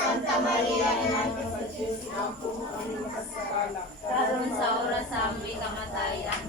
Santa Maria, Ina sa Diyos, inampun mo kami makasala. Karon sa oras sa aming kamatayan.